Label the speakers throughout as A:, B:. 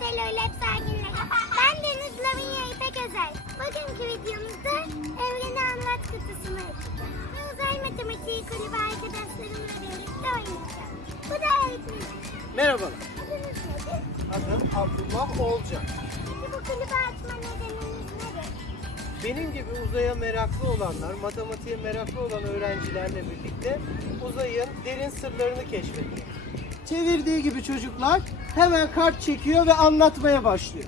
A: Elo ile Sakin'le. Ben Deniz Lavinia İpek Özel. Bugünkü videomuzda evreni anlat kutusunu açacağım. Ve uzay matematiği kulübü arkadaşlarımla birlikte oynayacağım. Bu da öğretmenim.
B: Merhabalar.
A: Adınız nedir?
B: Adım Abdullah Olcan.
A: Peki bu kulübü açma nedeniniz nedir?
B: Benim gibi uzaya meraklı olanlar, matematiğe meraklı olan öğrencilerle birlikte uzayın derin sırlarını keşfediyor. Çevirdiği gibi çocuklar hemen kart çekiyor ve anlatmaya başlıyor.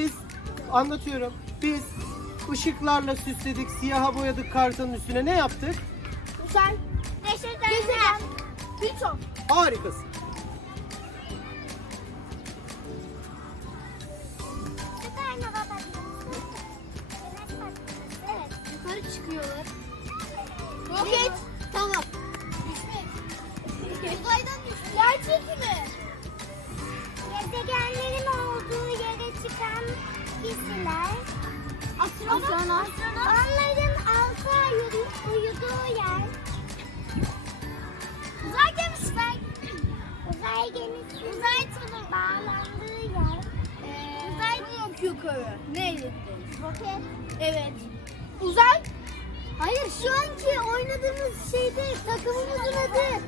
B: Biz ışıklarla süsledik, siyaha boyadık kartın üstüne. Ne yaptık?
A: Uzay. Gezegen. Plüton.
B: Harikasın.
A: Süpernova patlaması. Güneş patlaması. Evet. Yukarı çıkıyorlar. Roket. Tamam. Uzaydan düştü. Yer çekimi. Gezegenlerin olduğu yere çıkan kişiler. Astronot. Onların 6 ay uyuduğu yer. Uzay gemisi. Uzay gemisi. Uzay turu bağlandığı yer. Uzay blok yukarı. Neydi? Roket. Evet. Uzay. Hayır, şu anki oynadığımız şeyde takımımızın adı.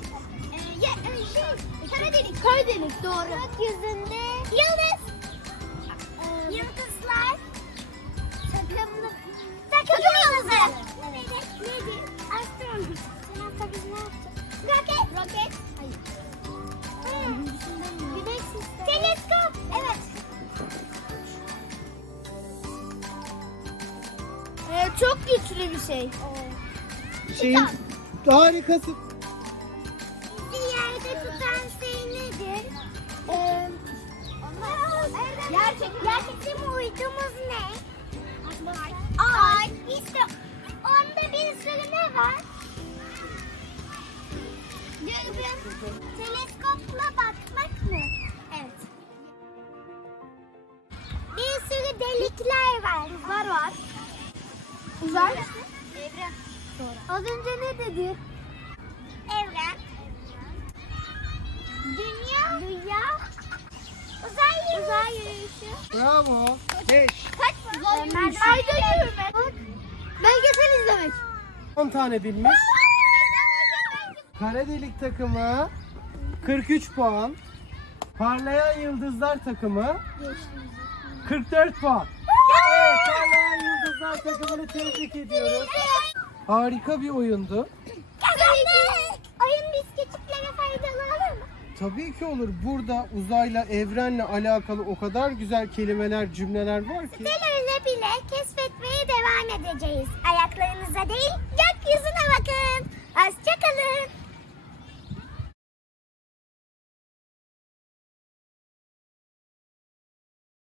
A: Karadelik. Karadelik, doğru. Gökyüzünde yıldız. Yıldızlar. Takım yıldızı. Evet. Nedir? Astronot. Tabii ne yapacağız? Roket. Roket. Hayır. Güneş sistemi. Teleskop. Evet. Çok güçlü bir şey.
B: Harikasın.
A: Bizi yerde tutan şey nedir? Gerçekten uydumuz ne? Ay. İşte onda bir sürü ne var? Teleskopla bakmak mı? Evet. Bir sürü delikler var. Var. Uzay. Evren. Doğru. Az önce ne dedi? Evren. Dünya. Uzay yürüyüşü.
B: Bravo. 5.
A: Kaç mı? Ayda yürümek. Belgesel izlemek.
B: 10 tane bilmiş. Kara delik takımı 43 puan. Parlayan yıldızlar takımı 44 puan. Evet, parlayan yıldızlar takımını tebrik ediyoruz. Harika bir oyundu.
A: Kazandık. Oyun biz küçüklere faydalı olur mu?
B: Tabii ki olur. Burada uzayla, evrenle alakalı o kadar güzel kelimeler, cümleler var ki.
A: Nelerine bile keşfetmeye devam edeceğiz. Ayaklarınıza değil, gökyüzüne bakın. Hoşça kalın.